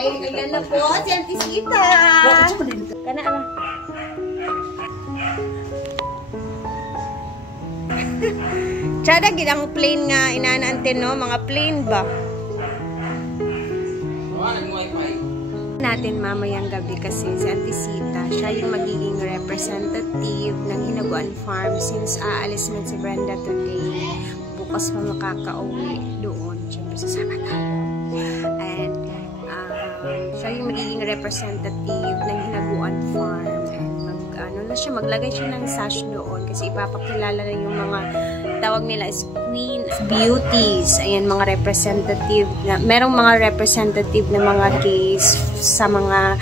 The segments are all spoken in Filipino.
Ayan na po, si Auntie Sita. Kana ba? Tsada gidang plain nga inaanante no, mga plain ba? Natin mamayang gabi kasi si Auntie Sita, siya yung magiging representative ng Hinaguan Farm since aalis man si Brenda today. Bukas pa makakauwi doon, syempre sa Sabado. And siya yung magiging representative ng Hinaguan Farm. And maglagay siya ng sash doon kasi ipapakilala na yung mga tawag nila is Queen Beauties. Ayan, mga representative na, merong mga representative na mga case sa mga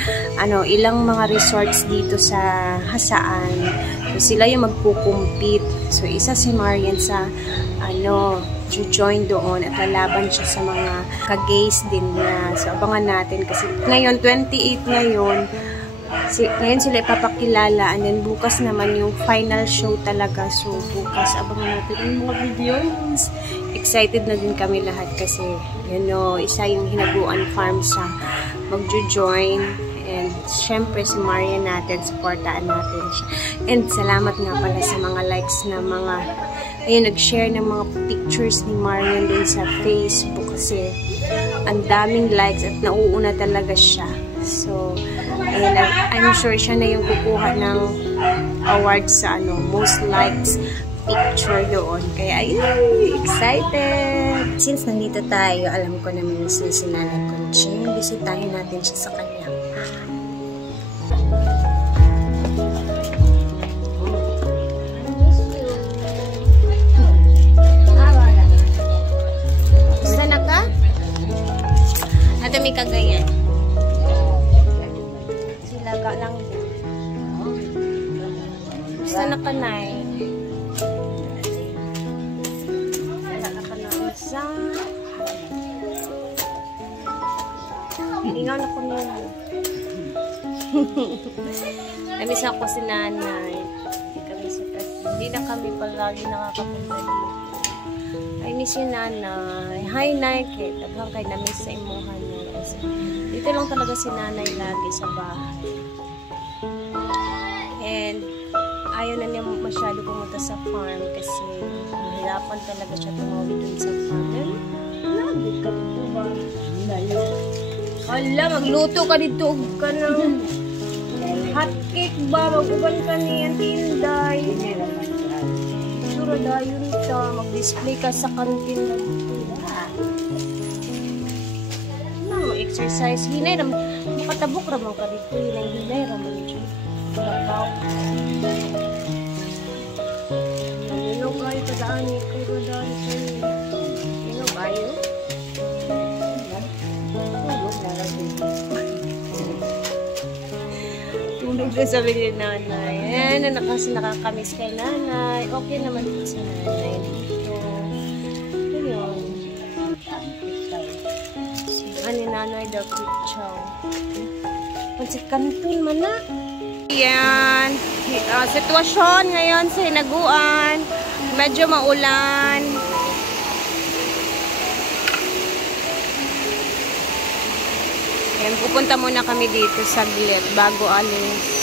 ilang mga resorts dito sa Hasaan. So sila yung magkukumpit. So isa si Marian sa join doon at lalaban siya sa mga ka-gays din niya. So abangan natin kasi ngayon 28 ngayon. Ngayon sila ipapakilala and then bukas naman yung final show talaga. So bukas abangan natin yung mga videos. Excited na din kami lahat kasi isa yung Hinaguan Farm sa magjo-join. And syempre si Marian natin, supportaan natin siya. And salamat nga pala sa mga likes na mga nag-share ng mga pictures ni Marian din sa Facebook kasi ang daming likes at nauuna talaga siya. So I'm sure siya na yung kukuha ng award sa most likes picture doon. Kaya ayun, excited! Since nandito tayo, alam ko na miss na si Nanay Conching. Bisitahin natin siya sa kanya. Gusto na ka? At may kagayan. Silaga lang din. Gusto na ka, Nay? Ingaw na ko nila. Namiss ako si Nanay. Hindi na kami palagi nakakapunta dito. I miss si Nanay. Hi, Nay. Daghang kay namiss sa imuhan niya. Kasi dito lang talaga si Nanay lagi sa bahay. And ayaw na niya masyado pumunta sa farm kasi mahirapan talaga siya tumawid dun sa farm. Lagi ka dito ba? Hala, magluto ka dito ka na. Hot cake ba? Mag-uban ka niyan, Tinday. Sura dayon ta. Mag-display ka sa kantin na dito. Exercise. Hinay ram. Makatabok ramang ka dito. Hinay ramang dito. Kalabaw. Nalino kayo kadaan ni Kurodaan sa'yo. Nalino kayo? Tulog na sabi ni Nanay. Ayan, nakakamiss kay Nanay. Okay naman po si Nanay dito. Ayun. Ani Nanay daw quick chow. Pansit kanton man na. Ayan. Sitwasyon ngayon sa Hinaguan. Medyo maulan. Ayan, pupunta muna kami dito saglit bago alis.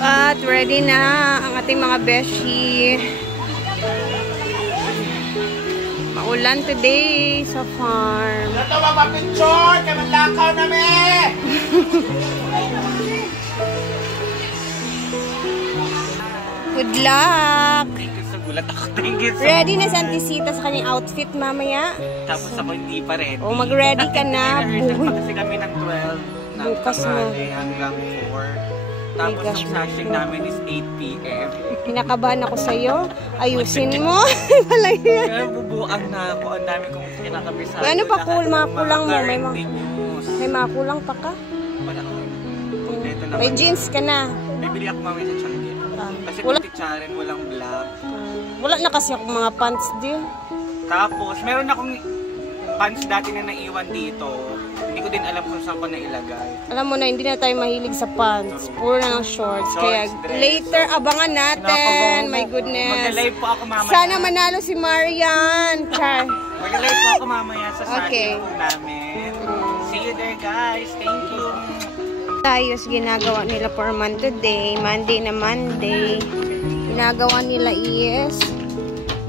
At ready na ang ating mga beshi. Maulan today sa farm. Ito mapapicture! Kamalakaw namin! Good luck! Ready na si Auntie Sita sa kanyang outfit mamaya. Tapos ako hindi pa ready. O mag-ready ka na. Kasi kami ng 12 ng tanghali hanggang 4. Tapos ang sashing namin is 8 PM. Pinakabahan ako sa'yo. Ayusin mo. Kaya bubuang na ako. Ang dami kong kinakabisado. Ano pa mga kulang mo? May mga kulang pa ka? Wala ako. May jeans ka na. Bibili ako mamaya sa Changi. Kasi kung titsarin walang black. Wala na kasi akong mga pants din. Tapos, meron akong pants dati na naiwan dito. Hindi Hindi ko din alam kung saan ko na ilagay. Alam mo na, hindi na tayo mahilig sa pants. Puro na ng shorts. Kaya Dress. later, abangan natin. My goodness. Mag-live po ako mamaya. Sana manalo si Marian. Char. Mag-live po ako mamaya sa Okay. sashin namin. See you there, guys. Thank you. Ayos ginagawa nila for month today. Monday na Monday. Ginagawa nila is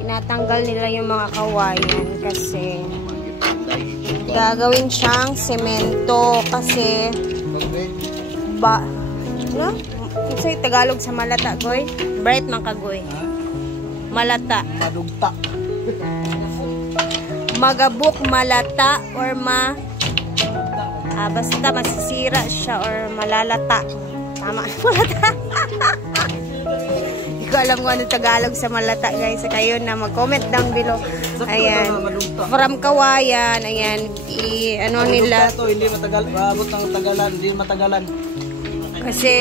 tinatanggal nila yung mga kawayan kasi gagawin siyang semento kasi no? Kasi Tagalog sa malata, goy. Bright man ka, goy. Malata. Madugta. Magabok, malata, or basta masisira siya or malalata. Tama. Malata. Hindi ko alam kung ano Tagalog sa malata, guys. Kayo na mag-comment down below. Ayan. From kawayan. Ayan. Ano nila. Ito, hindi matagal. Abot ng tagalan. Hindi matagalan. Kasi,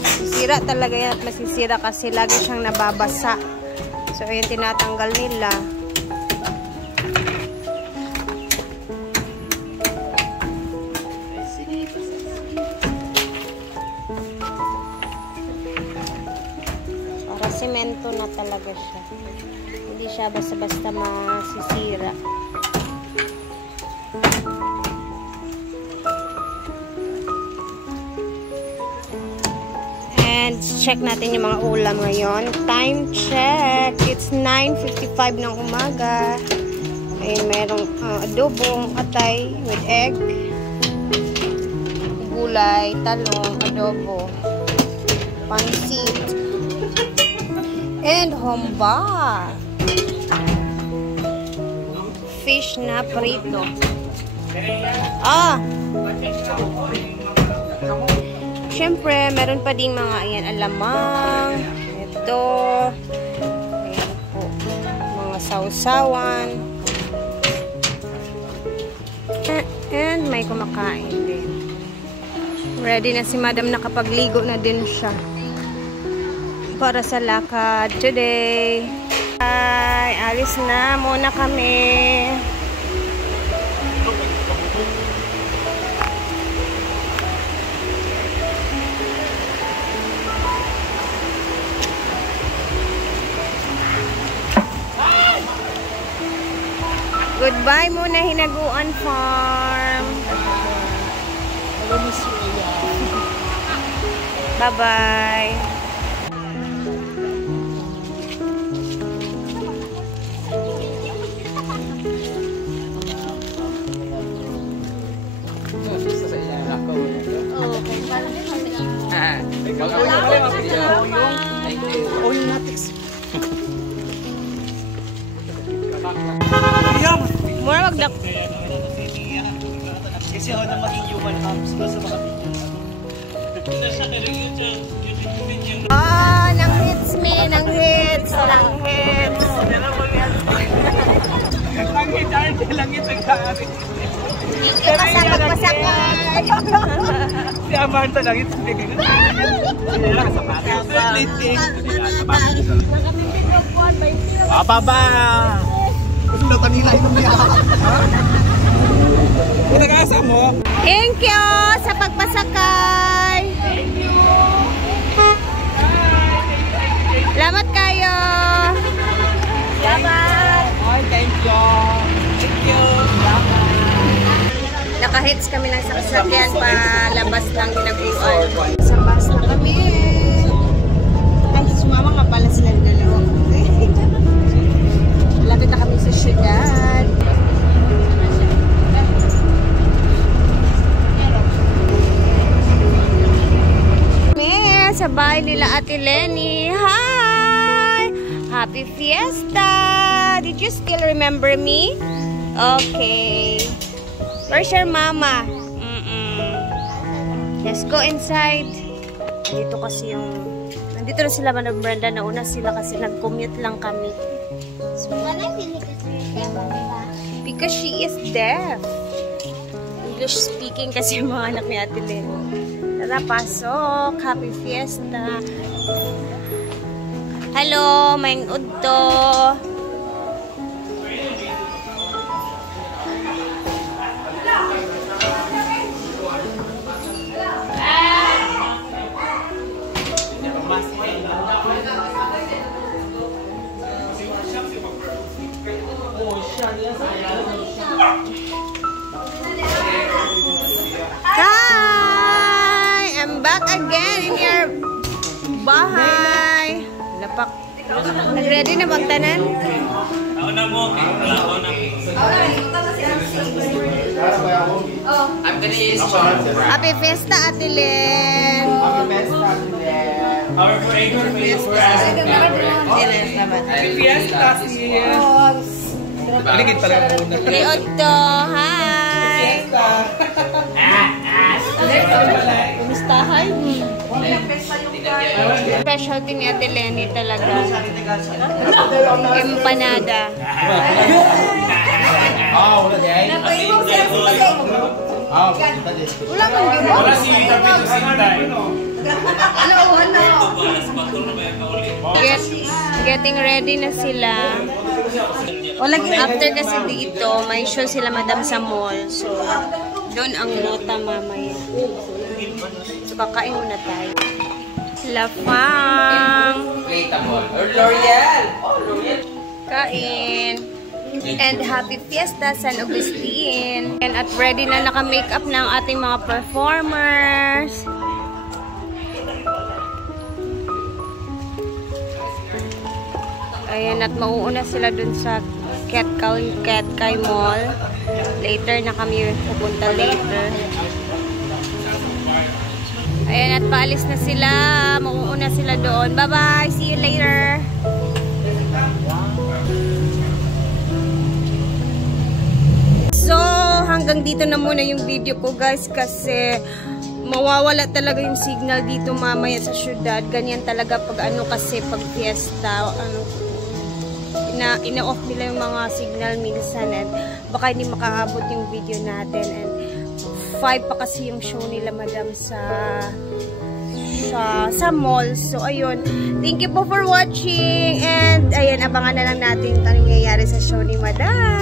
masisira talaga yan at masisira kasi lagi siyang nababasa. So, ayan, tinatanggal nila. Para semento na talaga siya. Hindi siya basta-basta masisira. And check natin yung mga ulam ngayon. Time check. It's 9:55 ng umaga. Ayun, merong adobong atay with egg, gulay, talong, adobo, pansit, and humba. Fish na prito. Siyempre, meron pa ding mga ayan, alamang. Ito. Ayan po. Mga sausawan. And may kumakain din. Ready na si Madam, nakapagligo na din siya. Para sa lakad today. Ay, alis na muna kami. Goodbye muna, Hinaguan Farm. Bye-bye. Mura magdak. Kasi ako na maging human arms ko sa mga video. Nang hits me, nang hits. Langit ang kaarin. Yung iba sa pagpasakay. Si Amanda langit sa tingin. Baba! Ito kanina inom niya. Kung nag-asa mo? Thank you sa pagpasakay. Thank you. Salamat kayo. Salamat. Thank you. Thank you. Nakahits kami lang sa sasakyan palabas ng Hinaguan. Sa bus na kami. Ay, sumama nga pala sila dalawa. Lapit na kami sa syudad. Sa bahay nila Ate Lenny. Hi! Happy Fiesta! Did you still remember me? Okay. Where's your mama? Let's go inside. Dito kasi yung... Nandito na sila Madam Brenda. Nauna sila kasi nag-commute lang kami. So, because she is deaf. English speaking kasi yung mga anak ni Ate Lenny. Tara, pasok. Happy Fiesta. Hello, maing udto. palpak. Ready na bang tanan? Ako na mo. Ako na mo. I'm gonna use Happy Fiesta, Ate Len! Our for Fiesta. Happy Fiesta, sis. Paligid pala muna. Kay Otto, hi! Kumusta, hi? Specialty ni Ate Lenny talaga. Empanada. Wala man yun. Wala si Tapito Sintay. Getting ready na sila. After kasi dito, may show sila madam sa mall. So, doon ang nota mamaya. So, kakain muna tayo. Lafang. L'Oreal. Oh, L'Oreal. Kain. And happy Fiesta, San Agustin. And at ready na naka-makeup ng ating mga performers. Ayan, at mauuna sila dun sa Ketkay Mall. Later na kami pupunta later. Ayan, at paalis na sila. Mauuna sila doon. Bye-bye! See you later! So, hanggang dito na muna yung video ko, guys, kasi mawawala talaga yung signal dito mamaya sa syudad. Ganyan talaga pag kasi pag fiesta, ina-off nila yung mga signal minsan, and baka hindi makaabot yung video natin. And 5 pa kasi yung show nila madam sa mall. So ayun, thank you po for watching, and ayun, abangan na lang natin anong nangyayari sa show ni madam.